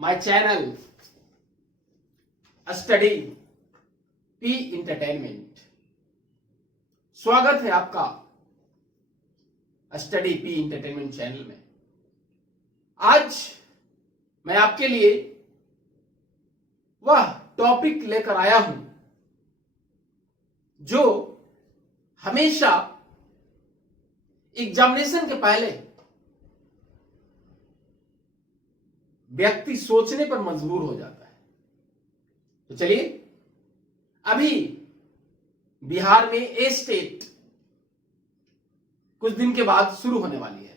My channel study P entertainment. स्वागत है आपका स्टडी पी इंटरटेनमेंट चैनल में। आज मैं आपके लिए वह टॉपिक लेकर आया हूं जो हमेशा एग्जामिनेशन के पहले व्यक्ति सोचने पर मजबूर हो जाता है। तो चलिए, अभी बिहार में ए स्टेट कुछ दिन के बाद शुरू होने वाली है,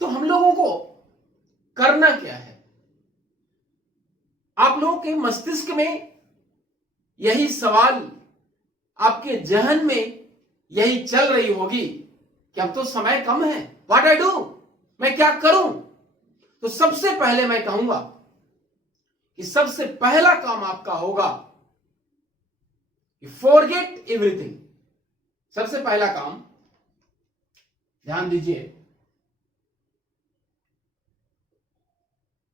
तो हम लोगों को करना क्या है? आप लोगों के मस्तिष्क में यही सवाल, आपके जहन में यही चल रही होगी कि अब तो समय कम है, व्हाट आई डू, मैं क्या करूं? तो सबसे पहले मैं कहूंगा कि सबसे पहला काम आपका होगा कि फॉरगेट एवरीथिंग। सबसे पहला काम, ध्यान दीजिए,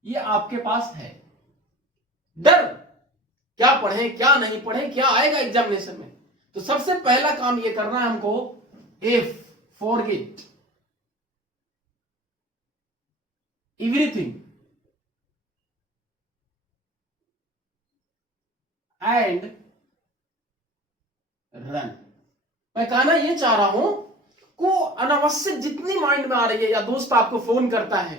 ये आपके पास है डर, क्या पढ़ें क्या नहीं पढ़ें, क्या आएगा एग्जामिनेशन में। तो सबसे पहला काम ये करना है हमको, if forget everything and run. मैं कहना ये चाह रहा हूं को अनावश्यक जितनी माइंड में आ रही है, या दोस्त आपको फोन करता है,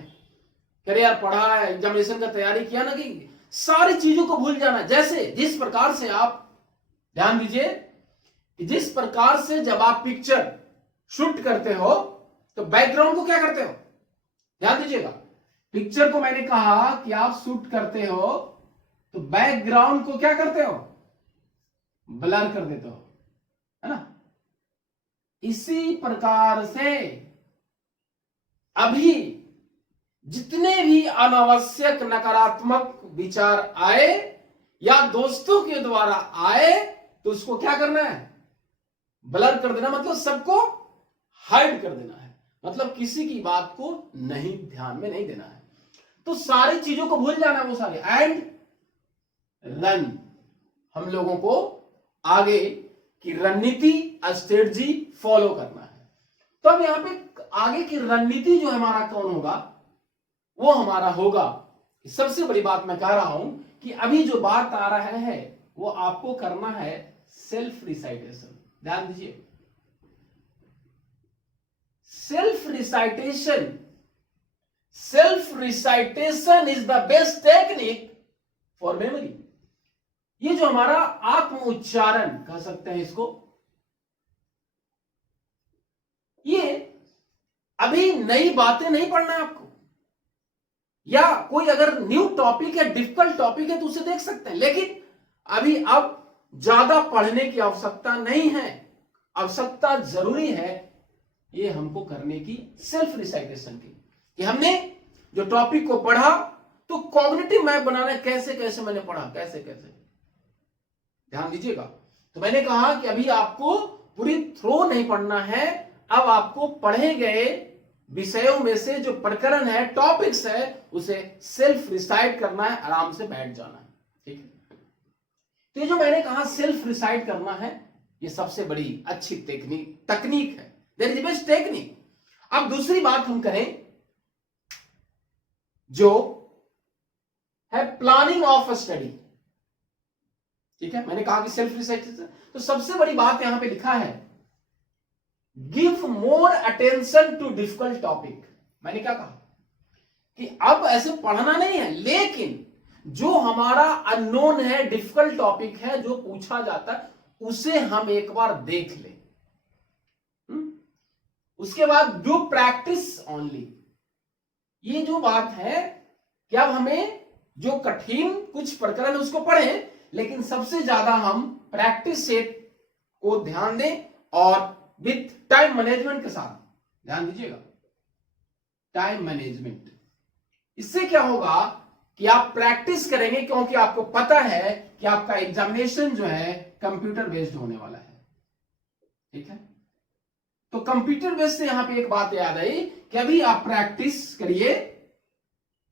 अरे यार पढ़ा है, एग्जामिनेशन का तैयारी किया ना, कि सारी चीजों को भूल जाना। जैसे जिस प्रकार से आप, ध्यान दीजिए, कि जिस प्रकार से जब आप पिक्चर शूट करते हो तो बैकग्राउंड को क्या करते हो, ध्यान दीजिएगा। पिक्चर को मैंने कहा कि आप शूट करते हो तो बैकग्राउंड को क्या करते हो, ब्लर कर देते हो, है ना। इसी प्रकार से अभी जितने भी अनावश्यक नकारात्मक विचार आए या दोस्तों के द्वारा आए, तो उसको क्या करना है, ब्लर कर देना। मतलब सबको हाइड कर देना है, मतलब किसी की बात को नहीं, ध्यान में नहीं देना है। तो सारी चीजों को भूल जाना है, वो सारे, एंड रन। हम लोगों को आगे की रणनीति, स्ट्रेटजी फॉलो करना है। तो अब यहां पे आगे की रणनीति जो हमारा कौन होगा, वो हमारा होगा, सबसे बड़ी बात मैं कह रहा हूं कि अभी जो बात आ रहा है वो आपको करना है सेल्फ रिसाइटेशन। ध्यान दीजिए, self recitation, self recitation is the best technique for memory. ये जो हमारा आत्म उच्चारण कह सकते हैं इसको, ये अभी नई बातें नहीं पढ़ना है आपको, या कोई अगर न्यू टॉपिक है, डिफिकल्ट टॉपिक है, तो उसे देख सकते हैं। लेकिन अभी अब ज्यादा पढ़ने की आवश्यकता नहीं है, आवश्यकता जरूरी है ये हमको करने की, सेल्फ रिसाइटेशन की, कि हमने जो टॉपिक को पढ़ा तो कॉग्निटिव मैप बनाना, कैसे कैसे मैंने पढ़ा, कैसे कैसे, ध्यान दीजिएगा। तो मैंने कहा कि अभी आपको पूरी थ्रो नहीं पढ़ना है, अब आपको पढ़े गए विषयों में से जो प्रकरण है, टॉपिक्स है, उसे सेल्फ रिसाइट करना है, आराम से बैठ जाना है, ठीक है। तो ये जो मैंने कहा सेल्फ रिसाइट करना है, ये सबसे बड़ी अच्छी तकनीक है, that is the best technique. अब दूसरी बात हम करें जो है प्लानिंग ऑफ स्टडी, ठीक है। मैंने कहा कि सेल्फ रिसाइटेशन, तो सबसे बड़ी बात यहां पे लिखा है, give more attention to difficult topic. मैंने क्या कहा कि अब ऐसे पढ़ना नहीं है, लेकिन जो हमारा अननोन है, डिफिकल्ट टॉपिक है, जो पूछा जाता है, उसे हम एक बार देख लें। उसके बाद डू प्रैक्टिस ओनली। ये जो बात है कि अब हमें जो कठिन कुछ प्रकरण है उसको पढ़ें, लेकिन सबसे ज्यादा हम प्रैक्टिस सेट को ध्यान दें, और विथ टाइम मैनेजमेंट के साथ, ध्यान दीजिएगा, टाइम मैनेजमेंट। इससे क्या होगा कि आप प्रैक्टिस करेंगे, क्योंकि आपको पता है कि आपका एग्जामिनेशन जो है कंप्यूटर बेस्ड होने वाला है, ठीक है। तो कंप्यूटर बेस्ड से यहां पे एक बात याद आई कि अभी आप प्रैक्टिस करिए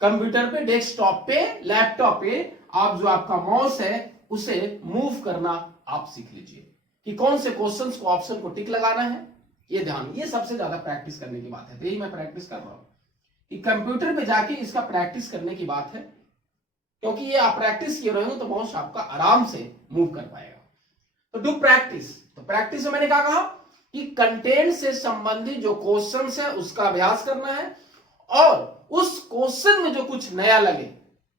कंप्यूटर पे, डेस्कटॉप पे, लैपटॉप पे आप जो आपका माउस है उसे मूव करना आप सीख लीजिए कि कौन से क्वेश्चंस को, ऑप्शन को टिक लगाना है। ये ध्यान, ये सबसे ज्यादा प्रैक्टिस करने की बात है। तो यही मैं प्रैक्टिस कर रहा हूं कि कंप्यूटर पे जाके इसका प्रैक्टिस करने की बात है, क्योंकि ये आप प्रैक्टिस किए रहेंगे तो माउस आपका आराम से मूव कर पाएगा। तो डू प्रैक्टिस। तो प्रैक्टिस में मैंने क्या कहा कि कंटेंट से संबंधित जो क्वेश्चंस है उसका अभ्यास करना है, और उस क्वेश्चन में जो कुछ नया लगे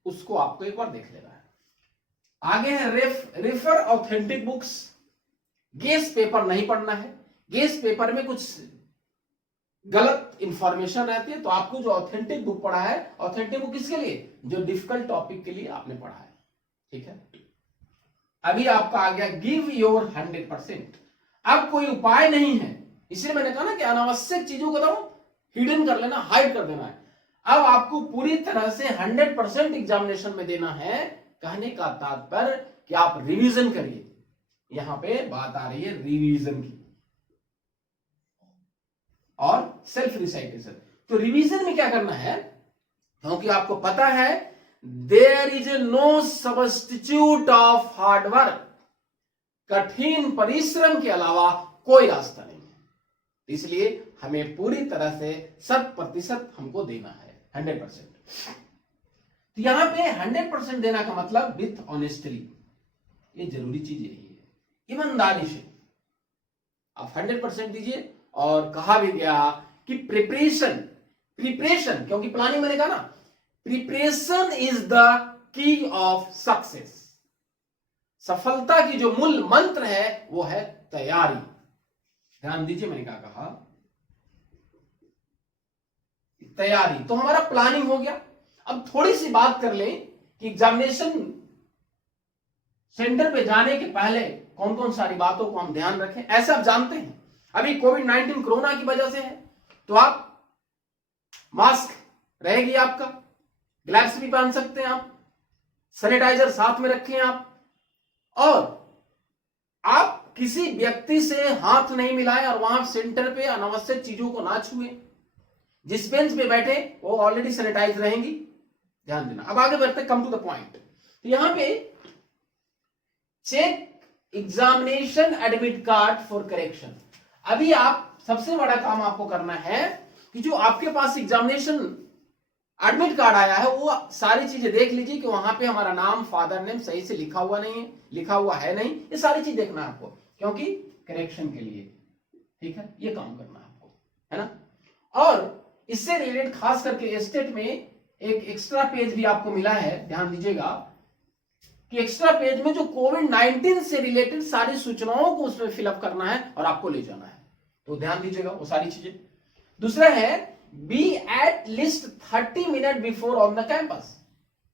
उसको आपको एक बार देख लेना है। आगे है refer authentic books. Guess paper नहीं पढ़ना है। गेस पेपर में कुछ गलत इंफॉर्मेशन रहती है, तो आपको जो ऑथेंटिक बुक पढ़ा है, ऑथेंटिक बुक किसके लिए, जो डिफिकल्ट टॉपिक के लिए आपने पढ़ा है। ठीक है, अभी आपका आ गया गिव योर 100%। अब कोई उपाय नहीं है, इसलिए मैंने कहा ना कि अनावश्यक चीजों को तो हिडन कर लेना, हाइड कर देना है। अब आपको पूरी तरह से 100% एग्जामिनेशन में देना है। कहने का तात्पर्य कि आप रिवीजन करिए। यहां पे बात आ रही है रिवीजन की और सेल्फ रिसाइटेशन। तो रिवीजन में क्या करना है, क्योंकि आपको पता है there is no substitute of hard work. कठिन परिश्रम के अलावा कोई रास्ता नहीं है, इसलिए हमें पूरी तरह से 100% हमको देना है, 100%। तो यहां पे 100% देना का मतलब विथ ऑनेस्टली, ये जरूरी चीज यही है, ईमानदारी से आप 100% दीजिए। और कहा भी गया कि प्रिपरेशन, क्योंकि प्लानिंग मैंने कहा ना, preparation is the key of success. सफलता की जो मूल मंत्र है वो है तैयारी। ध्यान दीजिए मैंने क्या कहा, तैयारी। तो हमारा प्लानिंग हो गया। अब थोड़ी सी बात कर लें कि एग्जामिनेशन सेंटर पे जाने के पहले कौन कौन सारी बातों को हम ध्यान रखें। ऐसा आप जानते हैं अभी कोविड-19 कोरोना की वजह से है, तो आप मास्क रहेगी आपका, ग्लव्स भी पहन सकते हैं आप, सैनिटाइजर साथ में रखें आप, और आप किसी व्यक्ति से हाथ नहीं मिलाएं और वहां सेंटर पे अनावश्यक चीजों को ना छुएं। जिस बेंच पे बैठे वो ऑलरेडी सैनिटाइज रहेंगी, ध्यान देना। अब आगे बढ़ते, कम टू द पॉइंट। तो यहां पे check examination admit card for correction. अभी आप सबसे बड़ा काम आपको करना है कि जो आपके पास एग्जामिनेशन एडमिट कार्ड आया है वो सारी चीजें देख लीजिए कि वहां पे हमारा नाम, फादर नेम सही से लिखा हुआ नहीं है, लिखा हुआ है नहीं, ये सारी चीज देखना है आपको, क्योंकि करेक्शन के लिए। ठीक है, ये काम करना है आपको, है ना। और इससे रिलेटेड खास करके स्टेट में एक एक्स्ट्रा पेज भी आपको मिला है, ध्यान दीजिएगा कि एक्स्ट्रा पेज में जो कोविड-19 से रिलेटेड सारी सूचनाओं को उसमें फिलअप करना है और आपको ले जाना है, तो ध्यान दीजिएगा वो सारी चीजें। दूसरा है be at least 30 minute before on the campus.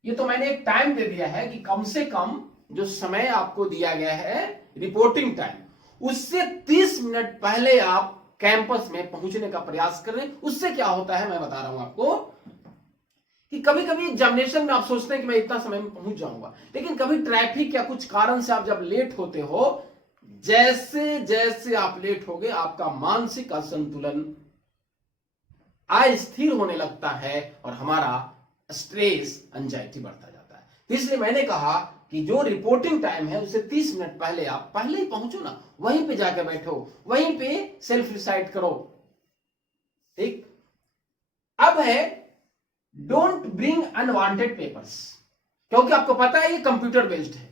ये तो मैंने एक टाइम दे दिया है कि कम से कम जो समय आपको दिया गया है रिपोर्टिंग टाइम, उससे 30 मिनट पहले आप कैंपस में पहुंचने का प्रयास करें। उससे क्या होता है मैं बता रहा हूं आपको कि कभी कभी एग्जामिनेशन में आप सोचते हैं कि मैं इतना समय में पहुंच जाऊंगा, लेकिन कभी ट्रैफिक या कुछ कारण से आप जब लेट होते हो, जैसे जैसे आप लेट होगे आपका मानसिक असंतुलन अस्थिर होने लगता है और हमारा स्ट्रेस, एंजाइटी बढ़ता जाता है। तो इसलिए मैंने कहा कि जो रिपोर्टिंग टाइम है उससे 30 मिनट पहले आप पहले ही पहुंचो ना, वहीं पे जाकर बैठो, वहीं पे सेल्फ रिसाइट करो। ठीक, अब है डोंट ब्रिंग अनवांटेड पेपर्स, क्योंकि आपको पता है ये कंप्यूटर बेस्ड है,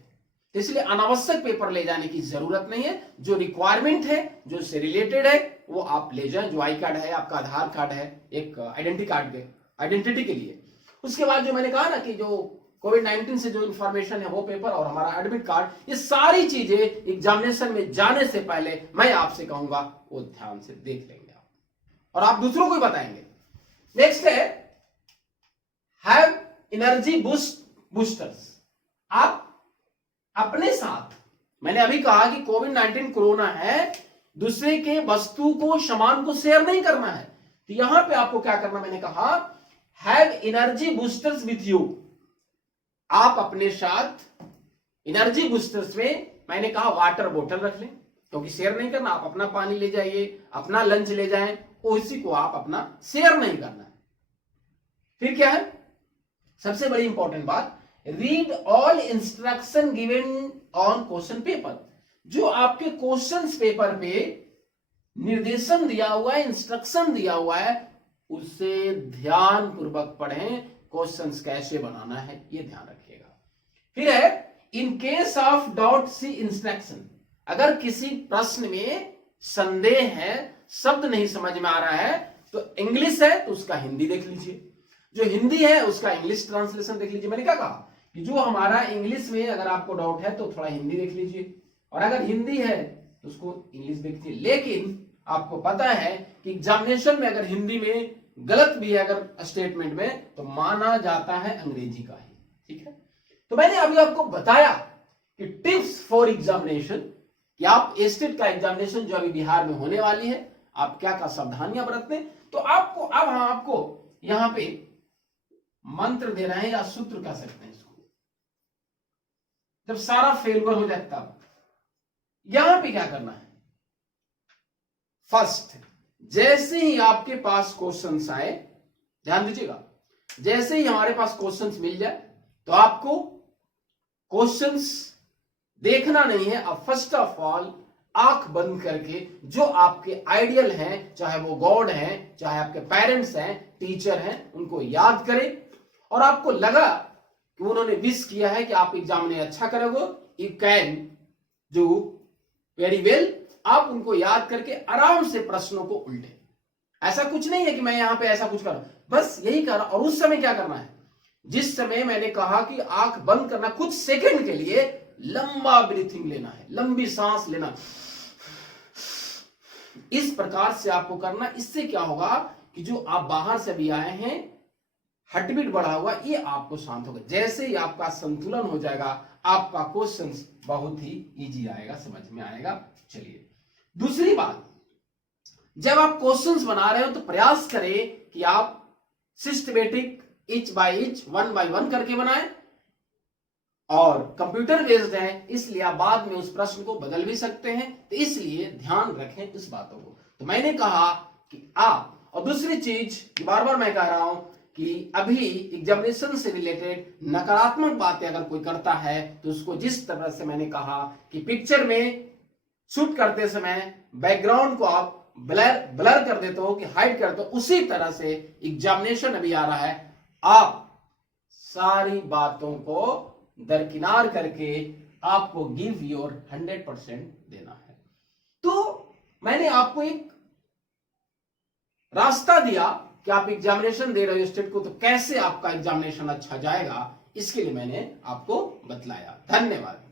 तो इसलिए अनावश्यक पेपर ले जाने की जरूरत नहीं है। जो रिक्वायरमेंट है, जो इससे रिलेटेड है, वो आप ले जाएं। जो आई कार्ड है, आपका आधार कार्ड है, एक आइडेंटिटी के लिए। उसके बाद जो मैंने कहा ना कि जो कोविड-19 से जो इंफॉर्मेशन है वो पेपर और हमारा एडमिट कार्ड, ये सारी चीजें एग्जामिनेशन में जाने से पहले मैं आपसे कहूंगा वो ध्यान से देख लेंगे आप, और आप दूसरों को भी बताएंगे। नेक्स्ट है हैव एनर्जी बूस्टर्स। आप अपने साथ, मैंने अभी कहा कि कोविड-19 कोरोना है, दूसरे के वस्तु को, सामान को शेयर नहीं करना है। तो यहां पे आपको क्या करना, मैंने कहा have energy boosters with you. आप अपने साथ एनर्जी बूस्टर्स में मैंने कहा वाटर बोतल रख लें, क्योंकि शेयर नहीं करना। आप अपना पानी ले जाइए, अपना लंच ले जाएं, उसी को आप अपना शेयर नहीं करना है। फिर क्या है, सबसे बड़ी इंपॉर्टेंट बात, read all instruction given on question paper. जो आपके क्वेश्चन पेपर पे निर्देशन दिया हुआ है, इंस्ट्रक्शन दिया हुआ है, उसे ध्यान पूर्वक पढ़ें। क्वेश्चंस कैसे बनाना है ये ध्यान रखिएगा। फिर है in case of doubt see instruction. अगर किसी प्रश्न में संदेह है, शब्द नहीं समझ में आ रहा है, तो इंग्लिश है तो उसका हिंदी देख लीजिए, जो हिंदी है उसका इंग्लिश ट्रांसलेशन देख लीजिए। मैंने क्या कहा कि जो हमारा इंग्लिश में अगर आपको डाउट है तो थोड़ा हिंदी देख लीजिए, और अगर हिंदी है तो उसको इंग्लिश देखिए। लेकिन आपको पता है कि एग्जामिनेशन में अगर हिंदी में गलत भी है अगर स्टेटमेंट में, तो माना जाता है अंग्रेजी का ही, ठीक है। तो मैंने अभी आपको बताया कि टिप्स फॉर एग्जामिनेशन, कि आप स्टेट का एग्जामिनेशन जो अभी बिहार में होने वाली है, आप क्या क्या सावधानियां बरतें। तो आपको अब हम आपको यहां पे मंत्र दे रहे हैं या सूत्र कह सकते हैं इसको, जब सारा फेलुअर हो जाए तब यहां पे क्या करना है। फर्स्ट, जैसे ही आपके पास क्वेश्चंस आए, ध्यान दीजिएगा, जैसे ही हमारे पास क्वेश्चंस मिल जाए तो आपको क्वेश्चंस देखना नहीं है। अब फर्स्ट ऑफ ऑल आंख बंद करके जो आपके आइडियल हैं, चाहे वो गॉड हैं, चाहे आपके पेरेंट्स हैं, टीचर हैं, उनको याद करें। और आपको लगा कि उन्होंने विश किया है कि आप एग्जाम में अच्छा करोगे, you can do very well, आप उनको याद करके आराम से प्रश्नों को उल्टे। ऐसा कुछ नहीं है कि मैं यहां पे ऐसा कुछ करूं, बस यही करना। और उस समय क्या करना है, जिस समय मैंने कहा कि आंख बंद करना, कुछ सेकंड के लिए लंबा ब्रीथिंग लेना है, लंबी सांस लेना, इस प्रकार से आपको करना। इससे क्या होगा कि जो आप बाहर से भी आए हैं, हार्टबीट बढ़ा हुआ, ये आपको शांत होगा। जैसे ही आपका संतुलन हो जाएगा, आपका क्वेश्चन बहुत ही इजी आएगा, समझ में आएगा। चलिए दूसरी बात, जब आप क्वेश्चंस बना रहे हो तो प्रयास करें कि आप systematic inch by inch, one by one करके बनाएं। और कंप्यूटर बेस्ड है, इसलिए आप बाद में उस प्रश्न को बदल भी सकते हैं, तो इसलिए ध्यान रखें इस बातों को। तो मैंने कहा कि आप, और दूसरी चीज बार बार मैं कह रहा हूं कि अभी एग्जामिनेशन से रिलेटेड नकारात्मक बातें अगर कोई करता है तो उसको जिस तरह से मैंने कहा कि पिक्चर में शूट करते समय बैकग्राउंड को आप ब्लर कर देते हो कि हाइड करते हो, उसी तरह से एग्जामिनेशन अभी आ रहा है, आप सारी बातों को दरकिनार करके आपको गिव योर 100% देना है। तो मैंने आपको एक रास्ता दिया कि आप एग्जामिनेशन दे रहे हो स्टेट को, तो कैसे आपका एग्जामिनेशन अच्छा जाएगा, इसके लिए मैंने आपको बतलाया। धन्यवाद।